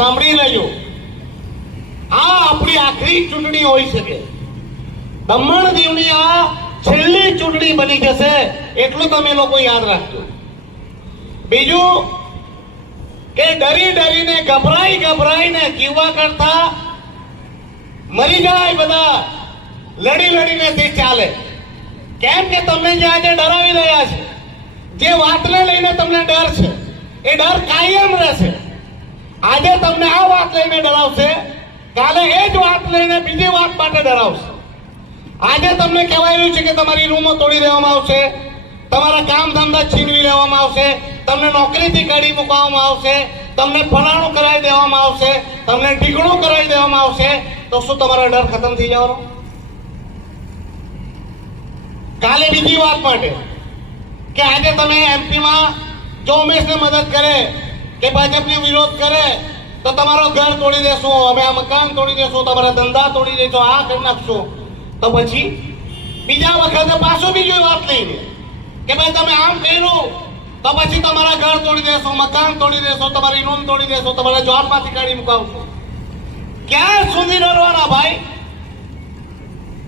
સાંભળી લેજો, આ આપણી આખરી ચૂંટણી હોઈ શકે. દમણ દીવની આ છેલ્લી ચૂંટણી બની જશે, એટલું તમે લોકો યાદ રાખજો. બીજું કે ડરી ડરીને ગભરાઈને જીવવા કરતા મરી જાય બધા, લડી લડીને તે ચાલે. કેમ કે તમને જે આજે ડરાવી રહ્યા છે, જે વાતને લઈને તમને ડર છે, એ ડર કાયમ રહેશે. આજે તમને આ વાત લઈને ડરાવશે, કાલે એ જ વાત લઈને બીજી વાત માટે ડરાવશે. આજે તમને કહેવાયું છે કે તમારી રૂમો તોડી દેવામાં આવશે, તમારા કામ ધંધા છીનવી લેવામાં આવશે, તમને નોકરીથી કાઢી મૂકવામાં આવશે, તમને ફલાણું કરાવી દેવામાં આવશે, તમને ઢીકણું કરાવી દેવામાં આવશે. તો શું તમારો ડર ખતમ થઈ જવાનો? કાલે બીજી વાત માટે કે આજે તમે એમપીમાં જો ઉમેશને મદદ કરે કે ભાજપને વિરોધ કરે તો તમારો ઘર તોડી દેશું, અમે આ મકાન તોડી દેશું, તમારા ધંધા તોડી દેશું, આ કરી નાખશું. તો પછી બીજા વખતે પાછું બીજી વાત લઈને કે ભાઈ તમે આમ કર્યું તો પછી તમારા ઘર તોડી દેશો, મકાન તોડી દેશો, તમારી રૂમ તોડી દેશો, તમારા જોબમાંથી કાઢી મુકાવશો. ક્યાં સુધી ડરવાના ભાઈ?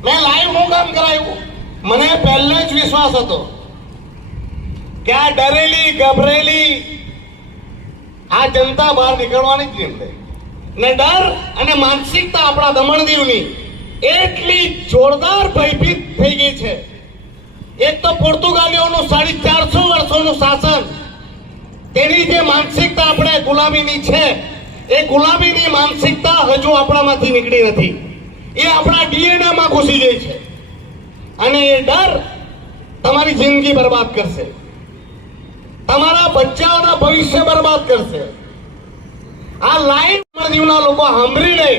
મેં લાઈવ હું કામ કરાયું, મને પહેલે જ વિશ્વાસ હતો કે આ ડરેલી ગભરેલી આ જનતા બહાર નીકળવાની જ નથી. ને ડર અને માનસિકતા આપણા દમણ દીવની એટલી જોરદાર ભયભીત થઈ ગઈ છે. એક તો પોર્તુગાલીઓનું 450 વર્ષોનું શાસન, તેની જે માનસિકતા આપણે ગુલામીની છે, એ ગુલામીની માનસિકતા હજુ આપણામાંથી નીકળી નથી. એ આપણા ડીએનએ માં ઘૂસી ગઈ છે અને એ ડર તમારી જિંદગી બરબાદ કરશે, તમારા બચ્ચાઓના ભવિષ્ય બરબાદ કરશે. આ લાઈવ દીવના લોકો સાંભળી લે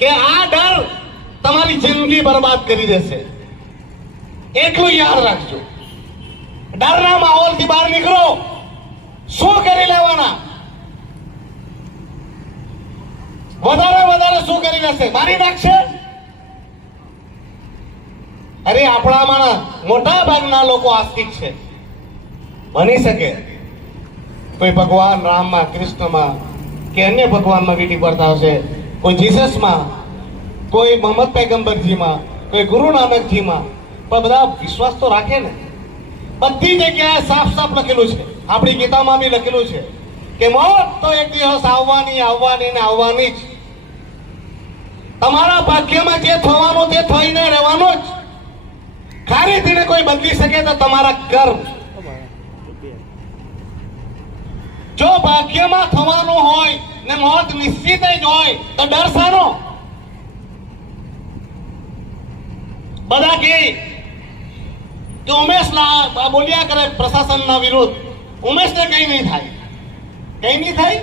કે આ ડર તમારી જિંદગી બરબાદ કરી દેશે. એટલું યાદ રાખજો. ડરના માહોલથી બહાર નીકળો. શું કરી લેવાના? વધારે શું કરી લેશે? મારી નાખશે? અરે આપણામાં મોટા ભાગના લોકો આસ્તિક છે. બની શકે કોઈ ભગવાન રામમાં, કૃષ્ણમાં કે અન્ય ભગવાનમાં વીટી પડતા હશે, કોઈ જીસસમાં, કોઈ મોહમ્મદ પૈગંબરજીમાં, કોઈ ગુરુ નાનકજીમાં, પણ બધા વિશ્વાસ તો રાખે ને. બધી જગ્યાએ સાફ લખેલું છે, આપણી ગીતામાં બી લખેલું છે કે મોત તો એક દિવસ આવવાની જ. તમારા ભાગ્યમાં જે થવાનું તે થઈને રહેવાનું જ. ખારીથીને કોઈ બદલી શકે તો તમારા કર્મ. જો ભાગ્યમાં થવાનું હોય ને મોત નિશ્ચિત જ હોય તો ડર શાનો? બધા કે ઉમેશ બોલ્યા કરે પ્રશાસનના વિરુદ્ધ, ઉમેશને કઈ નહીં થાય.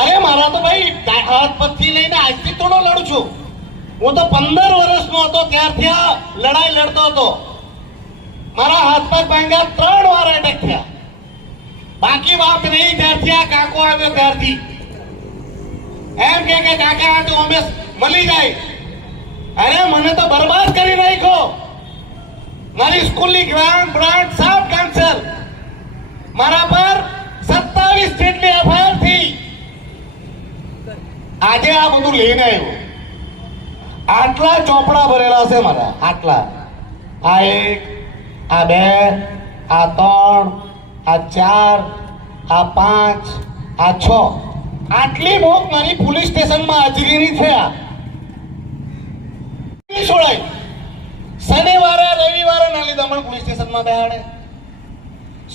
અરે મારા તો ભાઈ હાથ પગથી લઈને આજથી થોડો લડું છું. હું તો 15 વર્ષનો હતો ત્યારથી આ લડાઈ લડતો હતો. મારા હાથ પગ ભાંગ્યા 3 વાર એટેક થયા. બાકી વાત નહીં જ્યારથી આ કાકો આવ્યો ત્યારથી. એમ કે કાકા તો ઉમેશ મળી જાય. અરે મને તો બરબાદ કરી નાખ્યો. મારી સ્કૂલની બ્રાન્ડ સાફ કેન્સલ. મારા પર 27 જેટલી એફઆઈઆર થઈ. આજે આ બધું લઈને આવ્યો. આટલા ચોપડા ભરેલા છે મારા, આટલા. આ 1, આ 2, આ 3, આ 4, આ 5, આ 6. આટલી બુક મારી પોલીસ સ્ટેશનમાં હાજરીની છે. છોડાય શનિવારે રવિવારે નાલી દમણ પોલીસ સ્ટેશનમાં બેહાડે,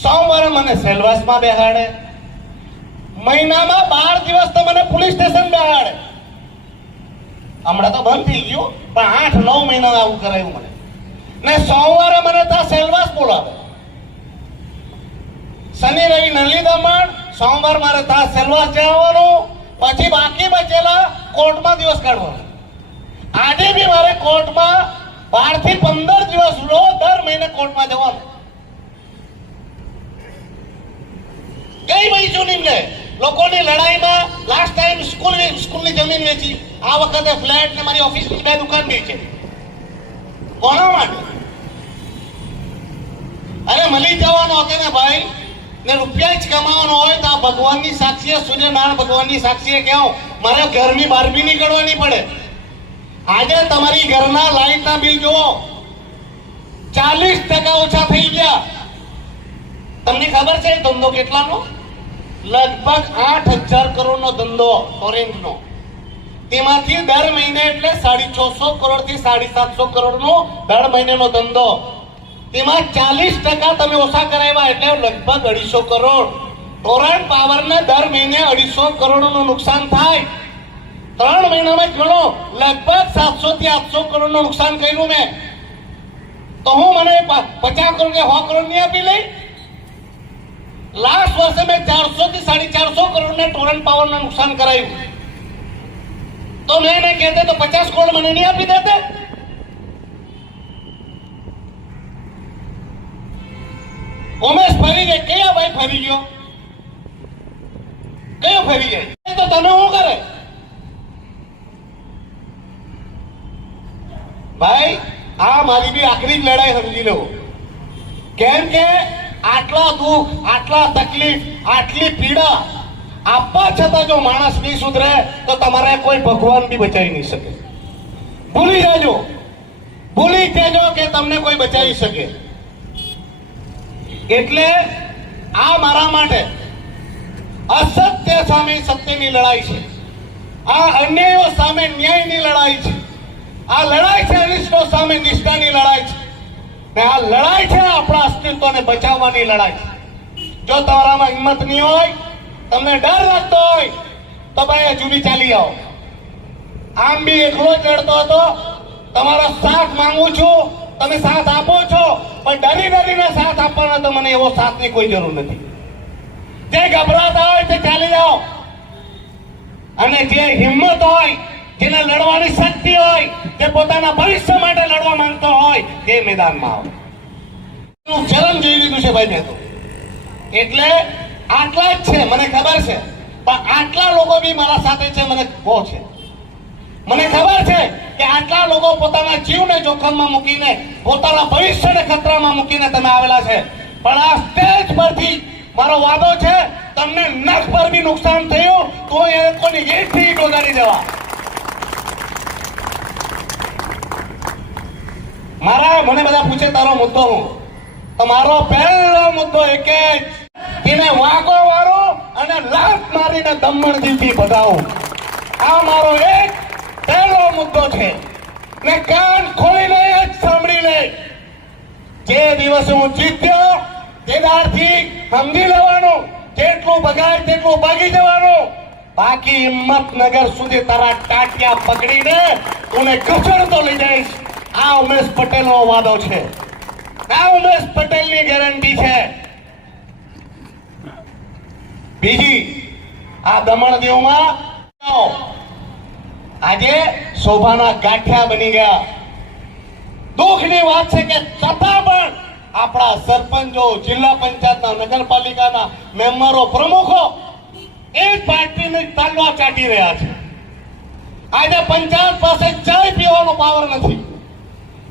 સોમવારે મને સેલવાસમાં બેહાડે, મહિનામાં 12 દિવસ તો મને પોલીસ સ્ટેશન બેહાડે. હમણાં તો બંધ થઈ ગયું, પણ 8-9 મહિના આવું કરાયું મને. ને સોમવારે મને ત્યાં સેલવાસ બોલાવે. શનિ રવિ નાલી દમણ, સોમવાર મારે ત્યાં સેલવાસ જવાનું, પછી બાકી બચેલા કોર્ટમાં દિવસ કાઢવાનો. આજે બી મારે કોર્ટમાં 12 થી 15 દિવસ રોજ દર મહિને કોર્ટમાં જવાનું. કઈ પૈસું નહીં લે. લોકોની લડાઈમાં લાસ્ટ ટાઈમ સ્કૂલની જમીન વેચી, આ વખતે ફ્લેટ ને મારી ઓફિસની 2 દુકાન બી છે. કોના માટે? અરે મળી જવાનો હતો ને ભાઈ. ને રૂપિયા જ કમાવાનો હોય તો આ ભગવાનની સાક્ષીએ, સૂર્યનારાયણ ભગવાનની સાક્ષીએ કહો, મારે ઘરની બહાર બી નીકળવાની પડે. આજે તમારી ઘરના લાઈટના બિલ જુઓ, 40% ઓછા થઈ ગયા. તમને ખબર છે ધંધો કેટલાનો? લગભગ 8,000 કરોડનો ધંધો ટોરેન્ટનો. તેમાંથી દર મહિને એટલે 650 કરોડ થી 750 કરોડનો દર મહિનેનો ધંધો. તેમાં 40% તમે ઓછા કરાવ્યા એટલે લગભગ 250 કરોડ. ટોરેન્ટ પાવરને દર મહિને 250 કરોડનું નુકસાન થાય. 3 મહિનામાં ગણો લગભગ 700 થી 800 કરોડનું નુકસાન કર્યું મેં. તો હું મને 50 કરોડ કે 100 કરોડ નહીં આપી લઈ? લાસ્ટ વર્ષે મેં 400 થી 450 કરોડને ટોરેન્ટ પાવરને નુકસાન કરાયું. તો મેં એને કહેતે તો 50 કરોડ મને નહીં આપી દેતે? ઉમેશ ફરી જાય. કયા ભાઈ ફરી ગયો? કયો ફરી જાય? તો તમે શું કરે ભાઈ? આ મારી બી આખરી જ લડાઈ સમજી લો. કેમ કે આટલા દુઃખ, આટલા તકલીફ, આટલી પીડા આપવા છતાં જો માણસ નહીં સુધરે તો તમારે કોઈ ભગવાન બી બચાવી નહીં શકે. ભૂલી જાજો, ભૂલી જજો કે તમને કોઈ બચાવી શકે. એટલે આ મારા માટે અસત્ય સામે સત્યની લડાઈ છે. આ અન્યાયો સામે ન્યાયની લડાઈ છે. આ લડાઈ છે અનિષ્ટો સામે નિષ્ઠાની લડાઈ છે. ને આ લડાઈ છે આપણા અસ્તિત્વને બચાવવાની લડાઈ છે. જો તમારામાં હિંમત નહીં હોય, તમને ડર લાગતો હોય તો ભાઈ હજુ બી ચાલી આવો. આમ બી એકલો જ લડતો હતો. તમારો સાથ માંગુ છું, તમે સાથ આપો છો, પણ ડરી ડરીને સાથ આપવાનો તો મને એવો સાથની કોઈ જરૂર નથી. જે ગભરાતા હોય તે ચાલી જાઓ, અને જે હિંમત હોય, જેને લડવાની શક્તિ હોય, જે પોતાના ભવિષ્ય માટે લડવા માંગતો હોય તે મેદાનમાં આવો. ચરણ જોઈ લીધું છે ભાઈ મેં તો. એટલે આટલા જ છે મને ખબર છે, પણ આટલા લોકો બી મારા સાથે છે મને બહુ છે. મને ખબર છે કે આટલા લોકો પોતાના જીવને જોખમમાં મૂકીને, પોતાના ભવિષ્યને ખતરામાં મૂકીને તમે આવેલા છે. પણ આ સ્ટેજ પરથી મારો વાદો છે, તમને નખ પર બી નુકસાન થયું તો એ લોકોની ઈંટથી ઈંટ ઉડાડી દેવા. મને બધા પૂછે તારો મુદ્દો હું, તો મારો પહેલો મુદ્દો એક જ, એને વાંકો વાળો અને લાત મારીને દમણ દીધી ભગાવું. આ મારો એક પહેલો મુદ્દો છે. ને કાન ખોલીને જ સાંભળી લે. જે દિવસે હું જીત્યો તે દાડથી સમજી લેવાનું, જેટલું ભગાય તેટલું ભાગી જવાનું. બાકી હિંમતનગર સુધી તારા ટાટિયા પકડીને તું ઘસડતો લઈ જઈશ. આ ઉમેશ પટેલનો વાદો છે. આ ઉમેશ પટેલની ગેરંટી છે. બીજી, આ દમણ દીવમાં આજે શોભાના ગાંઠિયા બની ગયા. દુઃખની વાત છે કે છતાં પણ આપણા સરપંચો, જિલ્લા પંચાયતના, નગરપાલિકાના મેમ્બરો, પ્રમુખો એ જ પાર્ટીને તાલવા ચાટી રહ્યા છે. આજે પંચાયત પાસે ચાય પીવાનો પાવર નથી.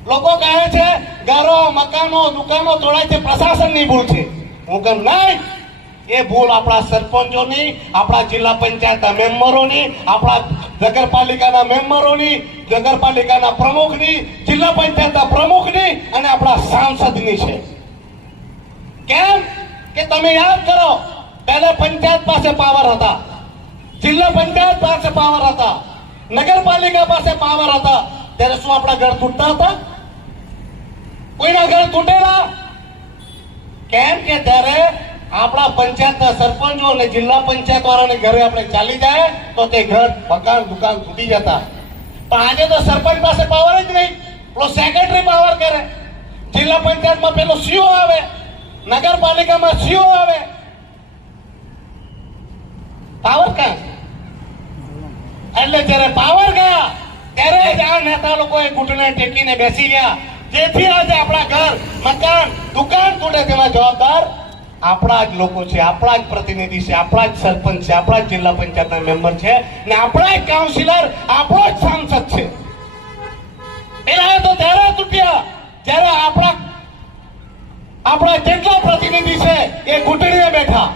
લોકો કહે છે ઘરો, મકાનો, દુકાનો તોડાય છે, પ્રશાસનની ભૂલ છે. હું કેમ નહીં, એ ભૂલ આપણા સરપંચોની, આપણા જિલ્લા પંચાયતના મેમ્બરોની, આપણા નગરપાલિકાના મેમ્બરોની, નગરપાલિકાના પ્રમુખની, જિલ્લા પંચાયતના પ્રમુખની અને આપણા સાંસદની છે. કેમ કે તમે યાદ કરો, પહેલા પંચાયત પાસે પાવર હતા, જિલ્લા પંચાયત પાસે પાવર હતા, નગરપાલિકા પાસે પાવર હતા. ત્યારે શું આપણા ઘર તૂટતા હતા? કોઈના ઘર તૂટેલા? કેમ કે ત્યારે આપણા પંચાયતના સરપંચો અને જિલ્લા પંચાયત વાળાને ઘરે આપણે ચાલી જાય તો તે ઘર, મકાન, દુકાન તૂટી જતા. પણ આજે તો સરપંચ પાસે પાવર જ નહીં. પેલો સેક્રેટરી પાવર કરે, જિલ્લા પંચાયતમાં પેલો સીઓ આવે, નગરપાલિકામાં સીઓ આવે. પાવર ક્યાં? એટલે જયારે પાવર ગયા ત્યારે જ આ નેતા લોકોએ ઘૂંટણે ટેકીને બેસી ગયા. જેથી આજે આપણા ઘર, મકાન, દુકાન તૂટે તેના જવાબદાર આપણા જ લોકો છે, આપણા જ પ્રતિનિધિ છે, આપણા જ સરપંચ છે, આપણા જ જિલ્લા પંચાયતના મેમ્બર છે ને આપણા જ કાઉન્સિલર, આપણો જ સાંસદ છે. પેલા તો ત્યારે તૂટ્યા જ્યારે આપણા આપણા જેટલા પ્રતિનિધિ છે એ ઘૂંટણીએ બેઠા.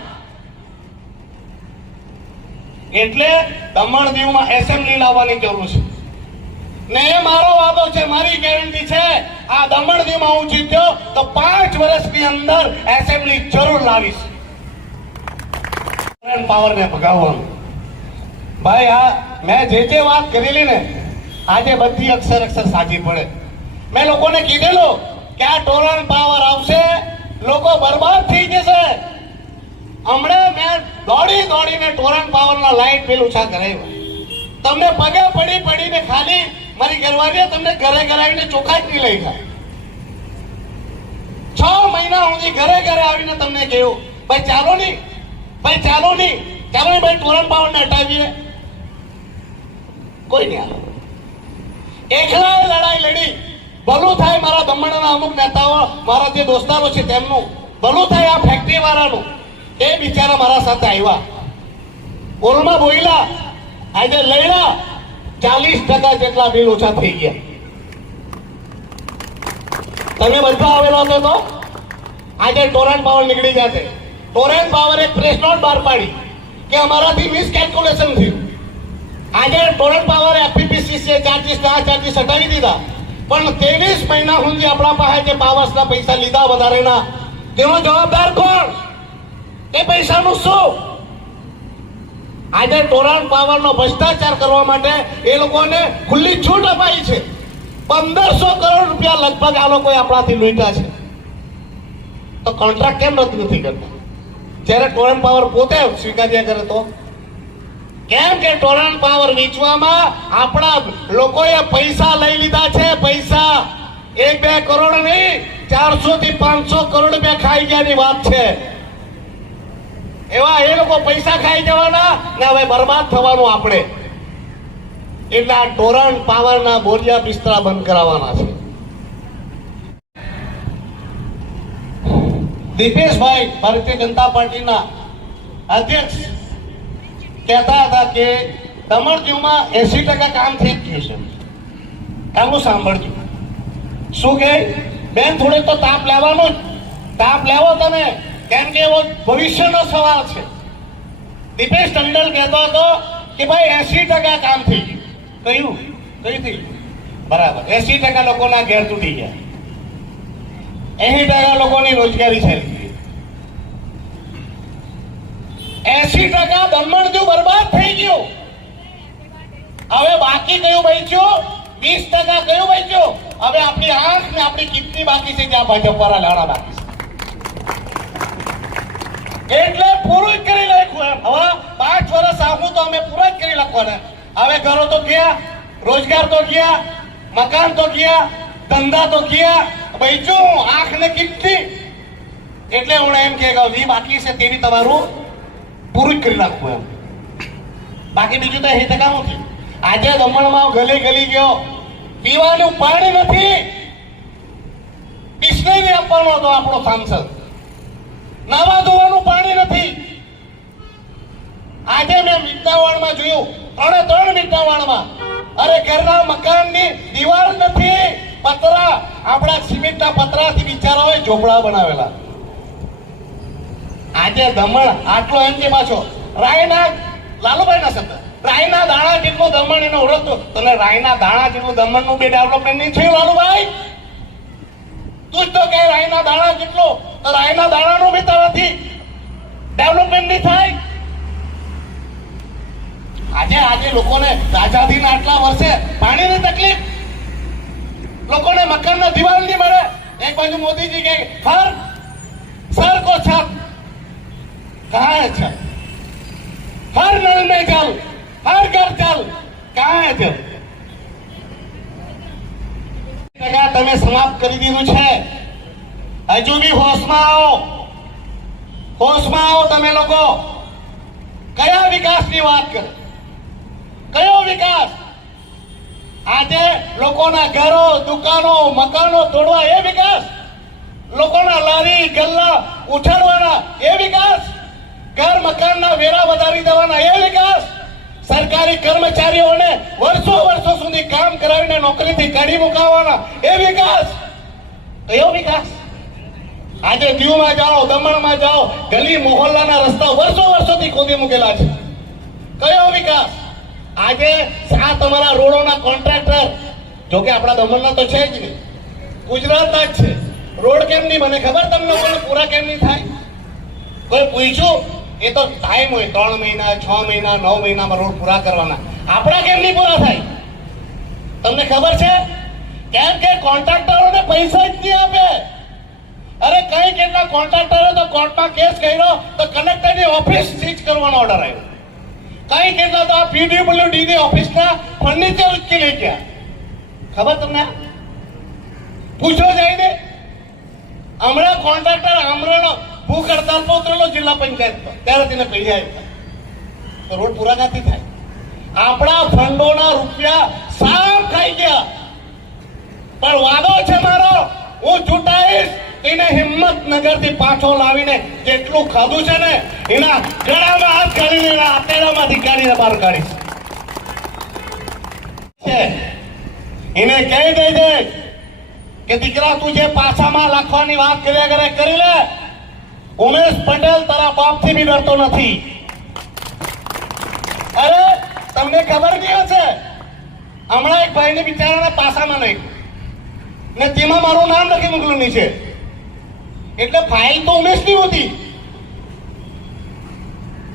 એટલે દમણ દીવમાં એસેમ્બલી લાવવાની જરૂર છે ને એ મારો વાદો છે, મારી ગેરંટી છે. આ દમણ દીવમાં હું જીત્યો તો 5 વર્ષની અંદર એસેમ્બલી જરૂર લાવીશ. પાવરને ભગાવવાનું ભાઈ, આ મેં જે વાત કરેલી ને આજે બધી અક્ષર સાચી પડે. મેં લોકોને કીધેલું કે આ ટોરન્ટ પાવર આવશે, લોકો બરબાદ થઈ જશે. હમણાં મેં દોડીને ટોરન્ટ પાવરના લાઈટ બિલ ઓછા કરાવ્યા. તમને પગે પડીને ખાલી મારી ઘરવાળીએ તમને ઘરે આવીને ચોખા જ નહીં લઈ ગયા. 6 મહિના સુધી ઘરે આવીને તમને કહ્યું ભાઈ ચાલો નહીં, ચાલો નહીં ભાઈ ટોરન્ટ પાવરને હટાવીએ. કોઈ નહીં આવે. એકલા લડાઈ લડી. ભલું થાય મારા દમણના અમુક નેતાઓ, મારા જે દોસ્તારો છે તેમનું ભલું થાય. આ ફેક્ટરી વાળાનું એ બિચારા મારા સાથે આવ્યા, ઓલમાં બોલ્યા, આજે લડ્યા, 40% જેટલા બિલ ઓછા થઈ ગયા. તમે બધા આવેલા છો તો આજે ટોરન્ટ પાવર નીકળી જશે. ટોરન્ટ પાવર એક પ્રેસ નોટ બહાર પાડી કે અમારાથી મિસકેલ્ક્યુલેશન થયું. આજે ટોરન્ટ પાવર એફપીપીસી ચાર્જીસ હટાવી દીધા, પણ 23 મહિના સુધી આપણા પાસે જે પાવર્સના પૈસા લીધા વધારેના, તેનો જવાબદાર કોણ? એ પૈસાનું શું? આજે ટોરન્ટ પાવરનો ભ્રષ્ટાચાર કરવા માટે એ લોકોને ખુલ્લી છૂટ અપાઈ છે. 1500 કરોડ રૂપિયા લગભગ આ લોકોએ આપણાથી લૂંટ્યા છે. તો કોન્ટ્રાક્ટ કેમ રદ નથી કરતા? જ્યારે ટોરન્ટ પાવર પોતે સ્વીકાર્ય કરે તો કેમ કે ટોરન્ટ પાવર વેચવામાં આપણા લોકોએ પૈસા લઈ લીધા છે. પૈસા 1-2 કરોડ નહીં, 400 થી 500 કરોડ રૂપિયા ખાઈ ગયાની વાત છે. એવા એ લોકો પૈસા ખાઈ જવાના ને હવે બરબાદ થવાનું આપણે. એટલે આ ટોરન્ટ પાવરના બોરિયા બિસ્તરા બંધ કરાવવાના છે. દીપેશભાઈ ભારતીય જનતા પાર્ટીના અધ્યક્ષ કહેતા હતા કે દમણ દીવમાં 80% કામ થઈ ગયું છે. કામનું સાંભળજો શું કે બેન, થોડે તો તાપ લેવાનો જ. તાપ લેવો તમે, કેમ કે એવો ભવિષ્યનો સવાલ છે. દીપેશ ટંડેલ કહેતો હતો કે ભાઈ 80% કામ થઈ ગયું. કયું થઈ ગયું? બરાબર, 80% લોકોના ઘેર તૂટી ગયા, 80% લોકોની રોજગારી ચાલી ગઈ, 80% દમણ દીવ બરબાદ થઈ ગયું. હવે બાકી કયું બચ્યું? 20% કયું બચ્યું? હવે આપણી આંખ ને આપણી કિડની બાકી છે, જ્યાં ભાજપ વાળા લાડા બાકી છે. એટલે પૂરું જ કરી નાખ્યું એમ. હવે 5 વર્ષ આવું તો અમે પૂરા જ કરી નાખવાના. હવે ઘરો તો ગયા, રોજગાર તો ગયા, મકાન તો ગયા, ધંધા તો ગયા, બચ્યું આંખ ને કિડની. એટલે હું એમ કે જે બાકી છે તેની તમારું પૂરું જ કરી નાખવું એમ. બાકી બીજું તો 80% નથી. આજે દમણમાં ગલી ગયો, પીવાનું પાણી નથી. બિસ્લેરી આપવાનો હતો આપણો સાંસદ, નાવા ધોવાનું પાણી નથી. આજે મેં મીઠાવાડમાં જોયું, 3 મીઠાવાડમાં અરે ઘરના મકાનની દિવાલ નથી, પતરા, આપણા સિમેન્ટના પતરાથી બિચારાઓએ ઝોપડા બનાવેલા. આજે દમણ આટલો એમ કે પાછો રાયના લાલુભાઈ ના શબ્દ, રાયના દાણા જેટલું દમણ એને ઓળખતો. તને રાયના દાણા જેટલું દમણ નું બી ડેવલપમેન્ટ નહીં થયું લાલુભાઈ? તું જ તો કે રાયના દાણા જેટલું, તો રાયના દાણા નું બી તારાથી ડેવલપમેન્ટ નહીં થાય. આજે લોકોને આઝાદીના આટલા વર્ષે પાણીની તકલીફ, લોકોને મકાનના દિવાલ નહીં મળે. એક બાજુ મોદીજી કે સર કો છત कहाँ है छत? हर नल में जल, हर घर जल, कहाँ है जल? તમે સમાપ્ત કરી દીધું છે. હજુ બી હોશમાં આવો તમે લોકો. કયા વિકાસની વાત કરે? કયો વિકાસ? આજે લોકોના ઘરો, દુકાનો, મકાનો તોડવા એ વિકાસ? લોકોના લારી ગલ્લા ઉછાળવાના એ વિકાસ? ઘર મકાનના વેરા વધારી દેવાના એ વિકાસ? સરકારી કર્મચારીઓને વર્ષો સુધી કામ કરાવીને નોકરીથી કાઢી મુકાવવાના એ વિકાસ? કયો વિકાસ? આજે દીવમાં જાઓ, દમણમાં જાઓ, ગલી મોહલ્લાના રસ્તા વર્ષોથી ખોદી મૂકેલા છે. કયો વિકાસ? આજે આ તમારા રોડોના કોન્ટ્રાક્ટર, જો કે આપણા દમણના તો છે જ નહીં, ગુજરાતના જ છે. રોડ કેમ નહીં બને ખબર તમને? લોકોને પૂરા કેમ નહીં થાય? કોઈ પૂછ્યું? એ તો ટાઈમ હોય 3 મહિના, 6 મહિના, 9 મહિનામાં રોડ પૂરા કરવાના. આપણા કેમ નહીં પૂરા થાય? તમને ખબર છે? કેમ કે કોન્ટ્રાક્ટરોને પૈસા જ નહીં આપે. અરે કઈ કેટલા કોન્ટ્રાક્ટરો તો કોર્ટમાં કેસ કર્યો તો કલેક્ટરની ઓફિસ સીઝ કરવાનો ઓર્ડર આવ્યો. કઈ કેટલા તો આ PWD ની ઓફિસના ફર્નિચર ઉચકી લઈ ગયા. ખબર તમને? પૂછો જઈને. હમણાં કોન્ટ્રાક્ટર આમરણો ભૂખ હડતાલ પર ઉતરેલો જિલ્લા પંચાયત ત્યારે તેને પૈસા આપ્યા. તો રોડ પૂરા નથી થાય. આપણા ફંડોના રૂપિયા સાફ ખાઈ ગયા. પણ વાદો છે મારો, હું ચૂંટાઈશ એને હિંમતનગર થી પાછો લાવીને જેટલું ખાધું છે ને એના ગળામાં હાથ કાઢીને એના આતેડામાંથી કાઢીને બહાર કાઢીશ. એને કહી દેજે કે દીકરા તું જે પાછામાં લાખવાની વાત કર્યા કરે કરી લે. ઉમેશ પટેલ તારા બાપથી બી ડરતો નથી. અરે તમને ખબર નહીં હશે, હમણાં એક ભાઈને બિચારાને પાસામાં લઈ ને તેમાં મારું નામ લખી મોકલું નીચે. એટલે ફાઇલ તો ઉમેશ ની હોતી,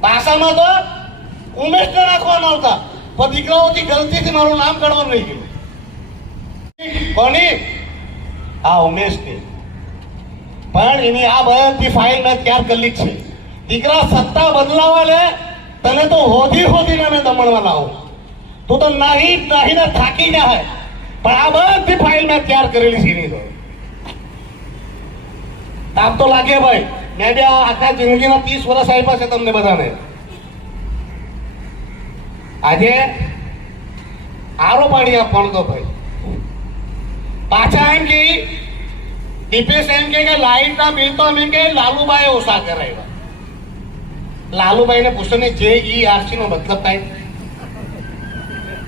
પાસામાં તો ઉમેશ ને નાખવાના આવતા, પણ દીકરાઓથી ગલતીથી મારું નામ કાઢવાનું નહીં ગયું. કોની? આ ઉમેશ ની. પણ એની આ બધી ફાઇલ મેં તૈયાર કરી છે. દીકરા સત્તા બદલાવા લે તને તો હોધીને અમે દમણમાં લાવો. તું તો નાહીને થાકી જાય. પણ આ બધી ફાઇલ મેં તૈયાર કરેલી છે એની તો. તાપ તો લાગે ભાઈ. મેં બી આખા જિંદગીના 30 વર્ષ આપ્યા છે તમને બધાને. આજે આરો પાડી આપવાનું તો ભાઈ. પાછા એમ કે દીપેશ એમ કે લાઈટના બિલ તો અમે કે લાલુભાઈ ઓછા કરાવ્યા. લાલુભાઈને પૂછો ને JERC નો મતલબ થાય.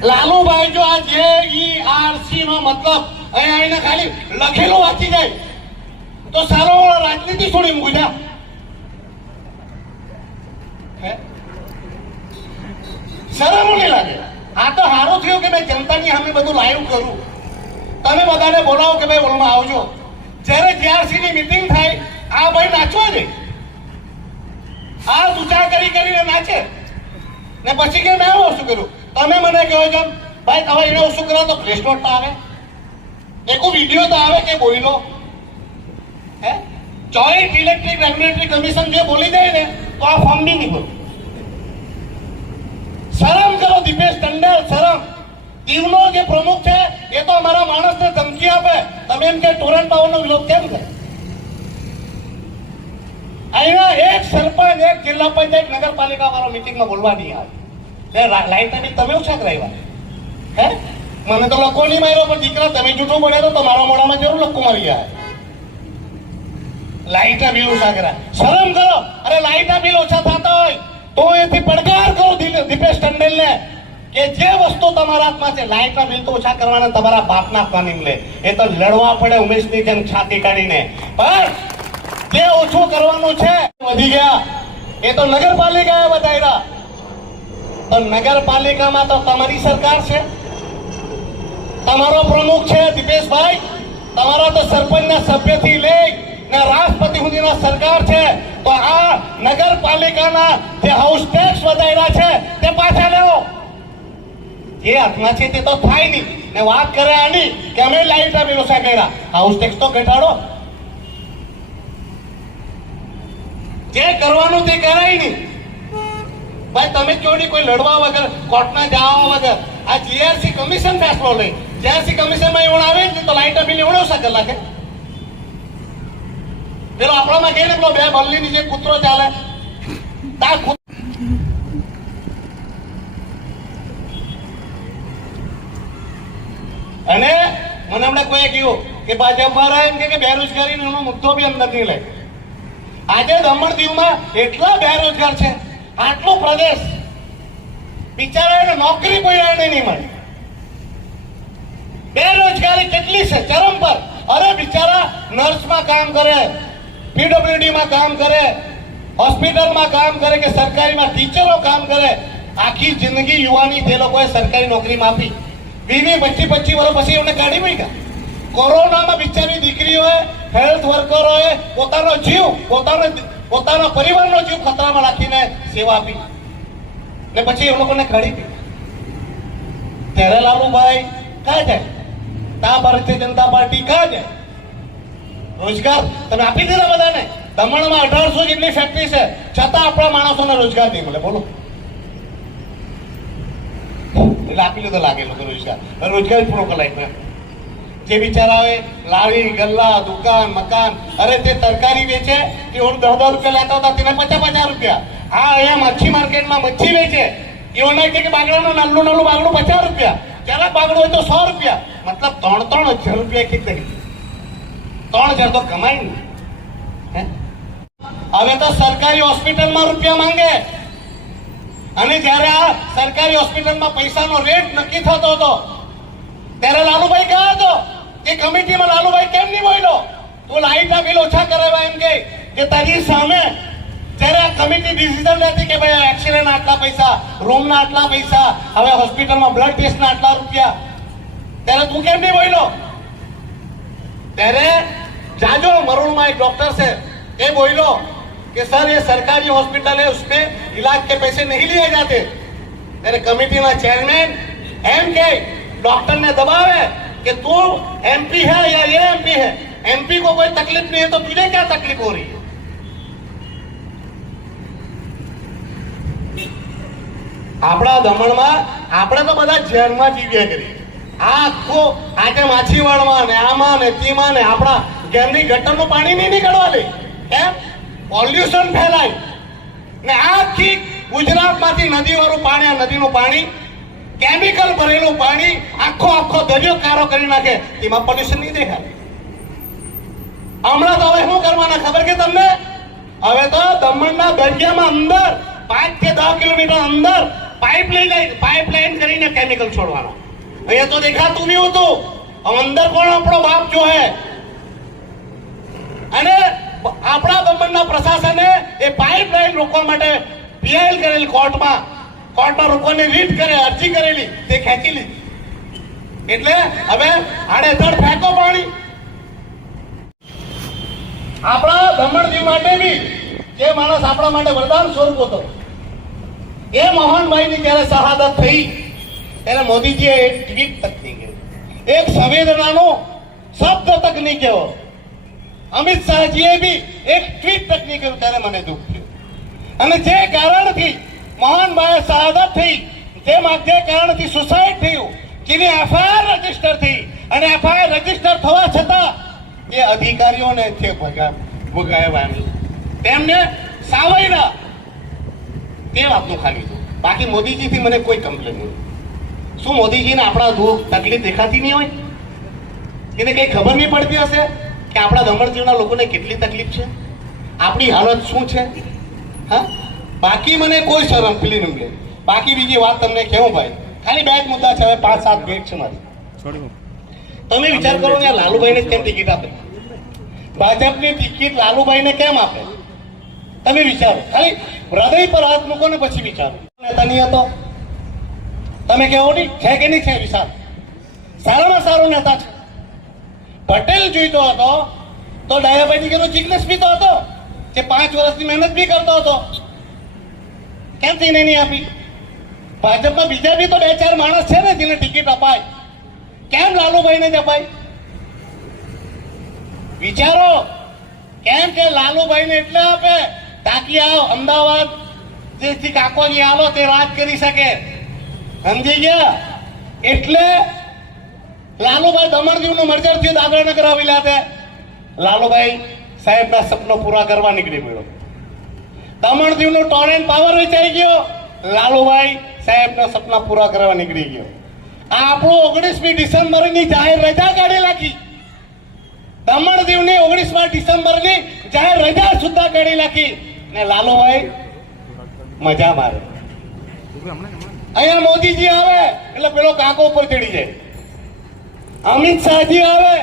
લાલુભાઈ જો આ JERC નો મતલબ અહીંયા ખાલી લખેલું વાંચી જાય તો સારો રાજનીતિ છોડી મૂકી જા. શરમ નહીં લાગે? આ તો સારું થયું કે મેં જનતાની સામે બધું લાઈવ કરું. તમે બધાને બોલાવો કે ભાઈ ઓલમાં આવજો. જ્યારે JRC ની મીટિંગ થાય આ ભાઈ નાચવા દે, આ દુચા કરીને નાચે ને પછી કે મેં ઓછું કર્યું. તમે મને કહો છો ભાઈ તમે એને ઓછું કરો તો પ્રેસ નોટ આવે, એક વિડીયો તો આવે કે બોલી લો. જોઈન્ટ ઇલેક્ટ્રિક રેગ્યુલેટરી કમિશન જે બોલી જાય ને તો આ ફોર્મ બી નહીં બોલું. શરમ કરો દીપેશ ટંડેલ, શરમ. દીવનો જે પ્રમુખ છે એ તો અમારા માણસને ધમકી આપે. તમે એમ કે ટોરન્ટ પાવરનો વિરોધ કેમ કરે? અહીંયા એક સરપંચ, એક જિલ્લા પંચાયત, નગરપાલિકા વાળો મીટિંગમાં બોલવા નહીં આવે. લાઈટ બી તમે ઓછા કરાવ્યા. મને તો લકો નહીં માર્યો, પણ દીકરા તમે જૂઠું બોલ્યા તો મારા મોઢામાં જરૂર લકો મારી જાય. લાઈટના બિલ ઓછા કર્યા. શરમ કરો. અરે લાઈટના બિલ ઓછા થતા હોય તો એથી પડકાર કરો દીપેશ ટંડેલને કે જે વસ્તુ તમારા હાથમાં છે લાઈટના બિલ તો ઓછા કરવાના તમારા બાપના પ્લાનિંગ લે. એ તો લડવા પડે ઉમેશની જેમ છાતી કાઢીને. પણ જે ઓછું કરવાનું છે વધી ગયા એ તો નગરપાલિકાએ વધાર્યા. પણ નગરપાલિકામાં તો તમારી સરકાર છે, તમારો પ્રમુખ છે દીપેશભાઈ. તમારા તો સરપંચના સભ્યથી લઈ ને રાષ્ટ્રપતિ સુધીના સરકાર છે. તો આ નગરપાલિકાના જે હાઉસ ટેક્સ વધાર્યા છે તે પાછા લેવો. જે હાથમાં છે તે તો થાય નહીં. ને વાત કરે આની કે અમે લાઈટના બિલ ઓછા કર્યા. હાઉસ ટેક્સ તો ઘટાડો. જે કરવાનું તે કરાય નહીં. ભાઈ તમે કયો નહીં, કોઈ લડવા વગર, કોર્ટમાં જવા વગર આ JRC કમિશન ફેસલો લે. JRC કમિશનમાં એવું આવે ને તો લાઈટના બિલ એવડો ઓછા કરી નાખે. પેલો આપણામાં કહે ને પેલો 2 બલ્લી નીચે કૂતરો ચાલે. અને મને હમણાં કોઈ કહ્યું કે ભાજપ વાળા એમ કે બેરોજગારીનો મુદ્દો બી અંદર નહીં લે. આજે દમણ દીવમાં એટલા બેરોજગાર છે, આટલો પ્રદેશ, બિચારાને નોકરી કોઈ નહીં મળે. બેરોજગારી કેટલી છે, ચરમ પર. અરે બિચારા નર્સમાં કામ કરે, પીડબ્લ્યુડીમાં કામ કરે, હોસ્પિટલમાં કામ કરે કે સરકારીમાં ટીચરો કામ કરે, આખી જિંદગી યુવાની તે લોકોએ સરકારી નોકરીમાં આપી. 20-25 વર્ષ પછી એમને કાઢી મૂક્યા. કોરોનામાં બિચારી દીકરીઓએ, હેલ્થ વર્કરોએ પોતાનો જીવ, પોતાના પરિવારનો જીવ ખતરામાં રાખીને સેવા આપી ને પછી એ લોકોને કાઢી દીધા. ત્યારે લાલુભાઈ ક્યાં જાય? ત્યાં ભારતીય જનતા પાર્ટી ક્યાં જાય? રોજગાર તમે આપી દીધા બધાને. દમણમાં 1800 જેટલી ફેક્ટરી છે, છતાં આપણા માણસોને રોજગાર નહીં મળે. બોલો, એટલે આપી લીધો લાગે લોકો રોજગાર. રોજગાર પૂરો કરાય. જે બિચારાઓએ લારી, ગલ્લા, દુકાન, મકાન, અરે તે તરકારી વેચે, તે 10 રૂપિયા લેતા હતા, તેને 50 રૂપિયા. આ અહીંયા મચ્છી માર્કેટમાં મચ્છી વેચે, એવું નહીં કે બાગડાનું નાનું બાગડું 50 રૂપિયા, જરાક બાગડું હોય તો 100 રૂપિયા. મતલબ 3-3 હજાર રૂપિયા ખેતી, 3000 તો કમાય ને. હવે તો સરકારી હોસ્પિટલમાં રૂપિયા માંગે. અને જયારે આ સરકારી હોસ્પિટલમાં પૈસાનો રેટ નક્કી થતો હતો ત્યારે લાલુભાઈ ક્યાં હતો? એ કમિટીમાં લાલુભાઈ કેમ નહીં બોલ્યો? તું લાઈટના બિલ ઓછા કરાવ્યા એમ કે તારી સામે જયારે આ કમિટી ડિસિઝન લેતી કે ભાઈ એક્સિડન્ટ આટલા પૈસા, રૂમના આટલા પૈસા, હવે હોસ્પિટલમાં બ્લડ ટેસ્ટના આટલા રૂપિયા, ત્યારે તું કેમ નહીં બોલ્યો? ત્યારે જાજો મરુણમાં એક ડॉक्टर છે, એ બોલ્યો कि सर ये सरकारी हॉस्पिटल है, उसमें इलाज के पैसे नहीं लिए जाते. मेरे कमेटी ना चेयरमैन एम के डॉक्टर ने दबावे कि तू एमपी है या ये एमपी है, एमपी को कोई तकलीफ नहीं है तो तुझे क्या तकलीफ हो रही है? આપણા દમણમાં આપણે તો બધા ઝેરમાં જીવ્યા કરીએ. આ આખો આજે માછીવાડમાં ને આમાં ને તેમાં ને આપણા ઘરની ગટરનું પાણી નહીં નીકળવા દે. કેમ? પોલ્યુશન ફેલાય ને આખી ગુજરાતમાંથી નદીવાળું પાણી, આ નદીનું પાણી, કેમિકલ ભરેલું પાણી આખો દરિયો કારો કરી નાખે. એમાં પોલ્યુશન નહીં દેખાય. હમણાં તો હવે શું કરવાના ખબર કે તમને? હવે તો દમણના દરિયામાં અંદર 5 કે 10 કિલોમીટર અંદર પાઇપલાઇન કરીને કેમિકલ છોડવાના. અહીંયા તો દેખાતું નહીં હોતું. અંદર કોણ આપણો બાપ જો હે. અને આપણા દમણના પ્રશાસને એ પાઇપલાઇન રોકવા માટે પીઆઈએલ કરેલી, કોર્ટમાં રોકવાની રીટ કરે, અરજી કરેલી, તે ખેંચી લીધી. એટલે હવે આડેધડ ફેંકો પાણી. આપણા દમણજી માટે બી જે માણસ આપણા માટે વરદાન સ્વરૂપ હતો, એ મોહનભાઈની જયારે શહાદત થઈ ત્યારે મોદીજીએ એક ટ્વીટ તક નહીં કહ્યું, એક સંવેદનાનો શબ્દ તક નહીં કહેવો. અમિત શાહજીએ બી એક ટ્વીટ તક નહીં કર્યું ત્યારે મને દુઃખ થયું. અને જે કારણથી મોહનભાઈ શહાદત થઈ, જે કારણથી સુસાઇડ થયું, જેની એફઆઈઆર રજીસ્ટર થઈ, અને એફઆઈઆર રજીસ્ટર થવા છતાં એ અધિકારીઓને છે ભોગાવ્યા, તેમને સાવયડા, તે વાતનું ખાલી હતું. બાકી મોદીજીથી મને કોઈ કમ્પ્લેન નહીં. શું મોદીજીને આપણા દુઃખ તકલીફ દેખાતી નહીં હોય? એને કઈ ખબર નહીં પડતી હશે કે આપણા દમણજીવના લોકોને કેટલી તકલીફ છે, આપણી હાલત શું છે? હા, બાકી મને કોઈ શરમ ફીલી નહીં. બાકી બીજી વાત તમને કેવું ભાઈ, ખાલી 2 જ મુદ્દા છે, હવે 5-7 મિનિટ છે મારી. તમે વિચાર કરો ને, લાલુભાઈને કેમ ટિકિટ આપે? ભાજપની ટિકિટ લાલુભાઈને કેમ આપે? તમે વિચારો, ખાલી હૃદય પર હાથ મૂકો ને પછી વિચારો. નેતા નહીં હતો, તમે કેવો નહીં છે કે નહીં છે? વિચાર, સારામાં સારો નેતા છે. પટેલ જોઈતો હતો તો ડાયાભાઈ દીકરો જિગ્નેશ બી તો હતો, જે 5 વર્ષની મહેનત બી કરતો હતો. કેમ તેને નહીં આપી? ભાજપમાં બીજા બી તો 2-4 માણસ છે ને જેને ટિકિટ અપાય, કેમ લાલુભાઈને જ અપાય? વિચારો, કેમ કે લાલુભાઈને એટલે આપે તાકી આ અમદાવાદ જેથી કાકોજી આવો તે વાત કરી શકે. સમજી ગયા? એટલે લાલુભાઈ દમણદીવનું મર્જર થયું દાદરાનગર હવેલી. લાલુભાઈ સાહેબના સપનો પૂરા કરવા નીકળી પડ્યો. દમણદીવનું ટોરેન્ટ પાવર વેચાઈ ગયો, લાલુભાઈ સાહેબના સપના પૂરા કરવા નીકળી ગયો. આ આપણું 19મી ડિસેમ્બરની જાહેર રજા કાઢી નાખી. દમણદીવની 19 ડિસેમ્બરની જાહેર રજા સુદ્ધા કાઢી નાખી ને લાલુભાઈ મજા મારે. અહીંયા મોદીજી આવે એટલે પેલો કાકો ઉપર ચડી જાય, અમિત શાહજી આવે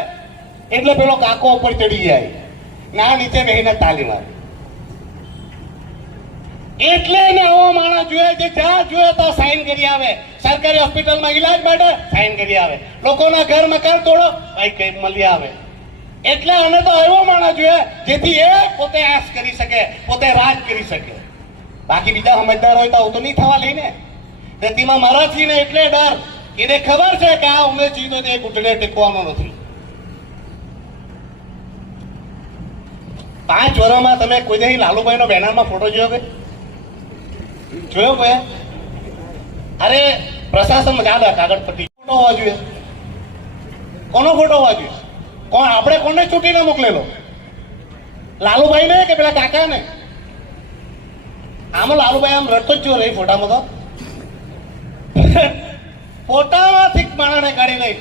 એટલે પેલો કાકો ઉપર ચડી જાય, ને આ નીચે બેહીને તાલી મારે. એટલે એને આવો માણસ જોઈએ જે જ્યાં જોઈએ તો સાઈન કરી આવે. સરકારી હોસ્પિટલમાં ઈલાજ માટે સાઈન કરી આવે. લોકોના ઘર મકાન તોડો ભાઈ કઈ મળી આવે. એટલે આને તો એવો માણસ જોઈએ જેથી એ પોતે આશ કરી શકે, પોતે રાજ કરી શકે. બાકી બીજા સમજદાર હોય તો આવું તો નહીં થવા લઈને. તેમાં મારાથી ને એટલે ડર, એને ખબર છે કે આ ઉમેશજી તો તે ઘૂંટણે ટેકવાનો નથી. 5 વર્ષમાં તમે કોઈ દી લાલુભાઈ નો બેનરમાં ફોટો જોયો કે જોયો ભાઈ? અરે પ્રશાસન યાદ રાખ, કાગળ પટ્ટી ફોટો હોવા જોઈએ. કોનો ફોટો હોવા જોઈએ? કોણ? આપણે કોને ચૂંટીને મોકલેલો? લાલુભાઈ ને કે પેલા કાકા ને? આમાં લાલુભાઈ આમ રડતો જ જો રહી ફોટામાં તો. ફોટામાંથી માણસને કાઢી લઈ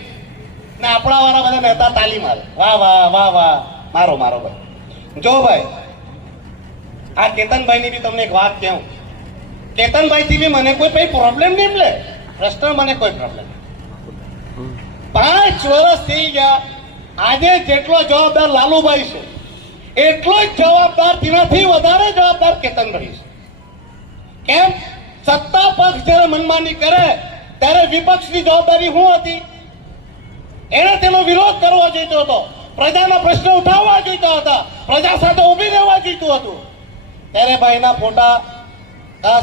ને આપણા વાળા બધા નેતા તાલી મારે. વાહ વાહ વાહ વાહ, મારો મારો ભાઈ. જો ભાઈ, આ કેતનભાઈ ની બી તમને એક વાત કહું. કેતનભાઈ થી બી મને કોઈ પ્રોબ્લેમ નહીં મળે, પ્રશ્ન મને કોઈ પ્રોબ્લેમ. 5 વર્ષ થઈ ગયા. આજે જેટલો જવાબદાર લાલુભાઈ છે એટલો જ જવાબદાર, તેનાથી વધારે જવાબદાર કેતનભાઈ છે. કેમ? સત્તા પક્ષ જયારે મનમાની કરે ત્યારે વિપક્ષની જવાબદારી શું હતી? એને તેનો વિરોધ કરવો જોઈતો હતો, પ્રજાના પ્રશ્નો ઉઠાવવા જોઈતા હતા, પ્રજા સાથે ઉભી રહેવા જોઈતું હતું. ત્યારે ભાઈના ફોટા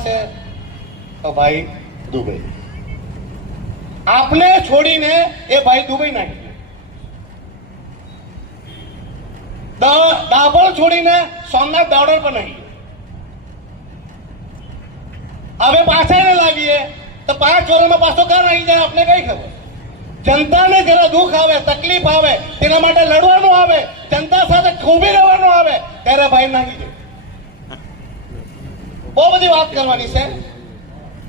છે તો ભાઈ દુબઈ. આપને છોડીને એ ભાઈ દુબઈ નાખી. દાભોળ છોડીને સોમનાથ બોર્ડર પર નહીં. હવે પાછળ લાગીએ તો 5 વર્ષમાં પાછો કાં આવી જાય આપને કઈ ખબર? જનતાને જરા દુઃખ આવે, તકલીફ આવે, તેના માટે લડવાનું આવે, જનતા સાથે ઉભી રહેવાનું આવે ત્યારે ભાઈ નાખી જાય. બહુ બધી વાત કરવાની છે,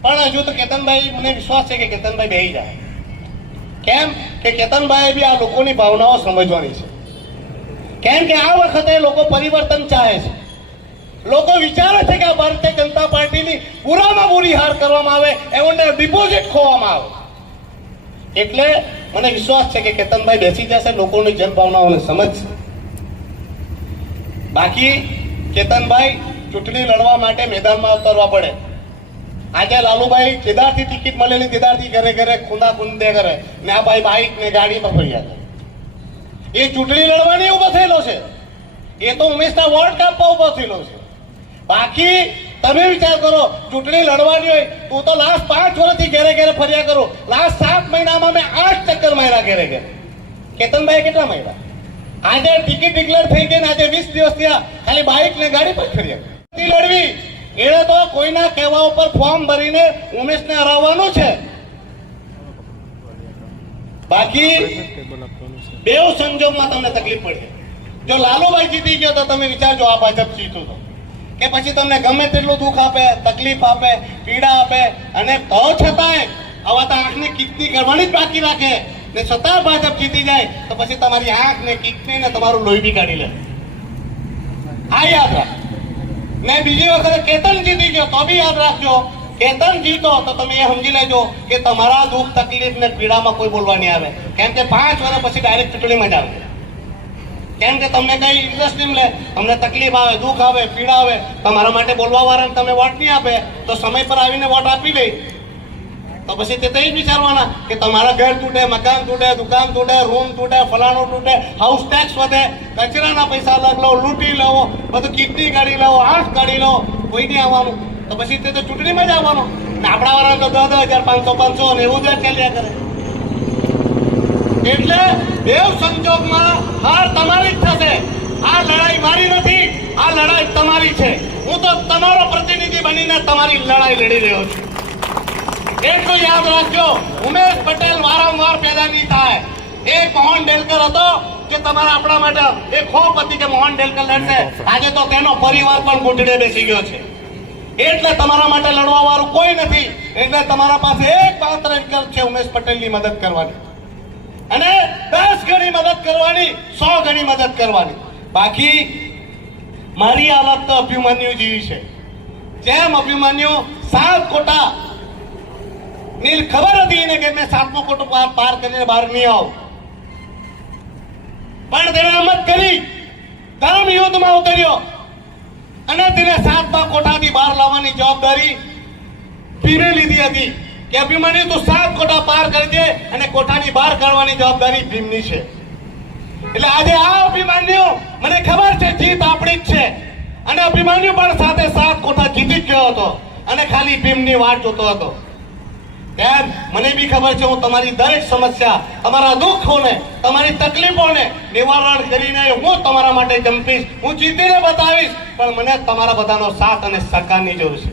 પણ હજુ તો કેતનભાઈ, મને વિશ્વાસ છે કે કેતનભાઈ બેહી જાય. કેમ કે કેતનભાઈ બી આ લોકોની ભાવનાઓ સમજવાની છે. કેમ કે આ વખતે લોકો પરિવર્તન ચાહે છે. લોકો વિચારે છે કે આ ભારતીય જનતા પાર્ટીની પૂરામાં પૂરી હાર કરવામાં આવે, એમને ડિપોઝિટ ખોવામાં આવે. એટલે મને વિશ્વાસ છે કે કેતનભાઈ બેસી જશે, લોકોની જનભાવનાઓને સમજશે. બાકી કેતનભાઈ ચૂંટણી લડવા માટે મેદાનમાં ઉતરવા પડે. આજે લાલુભાઈ કેદારથી ટિકિટ મળેલી, કેદારથી ઘરે ઘરે ખૂંદા ખૂંદે કરે ને આ ભાઈ બાઇક ને ગાડી પર ફર્યા કરે. એ ચૂંટણી લડવાની ઉભો થયેલો છે, એ તો ઉમેશના વોર્ડ કાપવા ઉભો થયેલો છે. બાકી તમે વિચાર કરો, ચૂંટણી લડવાની હોય તું તો લાસ્ટ 5 વર્ષથી ઘેરે ઘેરે ફર્યા કરો. લાસ્ટ 7 મહિનામાં મેં 8 ચક્કર માર્યા ઘેરે ઘેરે. કેતનભાઈ કેટલા માર્યા? આજે ટિકિટ ડિક્લેર થઈ ગઈ ને આજે 20 દિવસ થયા, ખાલી બાઇક ને ગાડી પર ફર્યા. લડવી એને તો કોઈના કહેવા ઉપર ફોર્મ ભરીને ઉમેશને હરાવવાનું છે. બાકી બેવ સંજોગમાં તમને તકલીફ પડશે. જો લાલુભાઈ જીતી ગયો તો તમે વિચારજો આ ભાજપ જીતું તો કે પછી તમને ગમે તેટલું દુઃખ આપે, તકલીફ આપે, પીડા આપે, અને તો છતાંય હવે તો આંખને કિડની કરવાની જ બાકી રાખે ને છતાં ભાજપ જીતી જાય તો પછી તમારી આંખ ને કિડની ને તમારું લોહી બી કાઢી લે. આ યાદ રાખ. ને બીજી વખતે કેતન જીતી ગયો તો બી યાદ રાખજો, કેતન જીતો તો તમે એ સમજી લેજો કે તમારા દુઃખ, તકલીફ ને પીડામાં કોઈ બોલવા નહીં આવે. કેમ કે 5 વર્ષ પછી ડાયરેક્ટ ચૂંટણીમાં જ આવે. કેમ કે તમને કઈ ઇન્ટરેસ્ટ નહીં મળે, તમને તકલીફ આવે, દુઃખ આવે, પીડા આવે, તમારા માટે બોલવા વાળાને તમે વોટ નહીં આપે તો સમય પર આવીને વોટ આપી દે તો પછી તે જ વિચારવાના કે તમારા ઘર તૂટે, મકાન તૂટે, દુકાન તૂટે, રૂમ તૂટે, ફલાણું તૂટે, હાઉસ ટેક્સ વધે, કચરાના પૈસા અલગ લો, લૂંટી લો, બધું કિડની કાઢી લો, આંખ કાઢી લો, કોઈ નહીં આવવાનું તો પછી તે તો ચૂંટણીમાં જ આવવાનું ને આપણા વાળા તો 10,000, 500 ને એવું જ ચાલ્યા કરે. એટલે બેવ સંજોગમાં હાર તમારી જ થશે. આ લડાઈ મારી નથી, આ લડાઈ તમારી છે. હું તો તમારો પ્રતિનિધિ બનીને તમારી લડાઈ લડી રહ્યો છું. એટલું યાદ રાખજો, ઉમેશ પટેલ વારંવાર પેદા નહીં થાય. એક મોહન ડેલકર હતો જે તમારા આપણા માટે એક ખોફ હતી કે મોહન ડેલકર લડશે. આજે તો તેનો પરિવાર પણ ઘૂંટડે બેસી ગયો છે. એટલે તમારા માટે લડવા વાળું કોઈ નથી. એટલે તમારા પાસે એક માત્ર વિકલ્પ છે, ઉમેશ પટેલની મદદ કરવાની, અને 10 ગણી મદદ કરવાની, 100 ગણી મદદ કરવાની. બાકી મારી હાલત તો અભિમન્યુ જેવી છે. જેમ અભિમન્યુ 7 કોટા ની ખબર હતી એને કે મેં 7મો કોટો પાર કરીને બહાર નહીં આવું, પણ તેણે હિંમત કરી, ધર્મ યુદ્ધમાં ઉતર્યો અને તેને 7મા કોઠાથી બહાર લાવવાની જવાબદારી ભીમે લીધી હતી કે અભિમન્યુ તું 7 કોઠા પાર કરી દે અને કોઠાની બહાર કાઢવાની જવાબદારી ભીમની છે. એટલે આજે આ અભિમન્યુ, મને ખબર છે જીત આપણી જ છે અને અભિમન્યુ પણ સાથે 7 કોઠા જીતી જ ગયો હતો અને ખાલી ભીમની વાટ જોતો હતો. કેમ? મને બી ખબર છે હું તમારી દરેક સમસ્યા, તમારા દુઃખોને, તમારી તકલીફોને નિવારણ કરીને હું તમારા માટે જંપીશ, હું જીતીને બતાવીશ, પણ મને તમારા બધાનો સાથ અને સહકારની જરૂર છે.